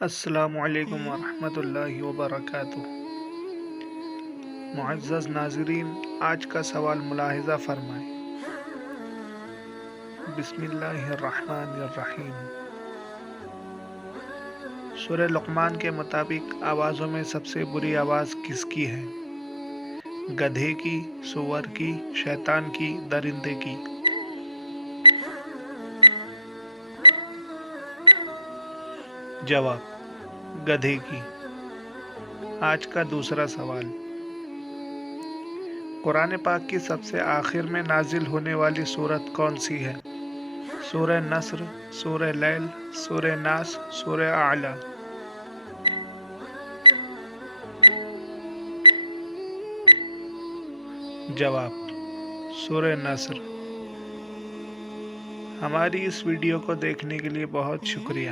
السلام علیکم ورحمۃ اللہ وبرکاتہ۔ معزز ناظرین، آج کا سوال ملاحظہ فرمائیں۔ بسم اللہ الرحمن الرحیم۔ سورہ لقمان کے مطابق آوازوں میں سب سے بری آواز کس کی ہے؟ گدھے کی، سور کی، شیطان کی، درندے کی؟ جواب: گدھے کی۔ آج کا دوسرا سوال: قرآن پاک کی سب سے آخر میں نازل ہونے والی سورت کون سی ہے؟ سورہ نصر، سورہ لیل، سورہ ناس، سورہ اعلیٰ؟ جواب: سورہ نصر۔ ہماری اس ویڈیو کو دیکھنے کے لیے بہت شکریہ۔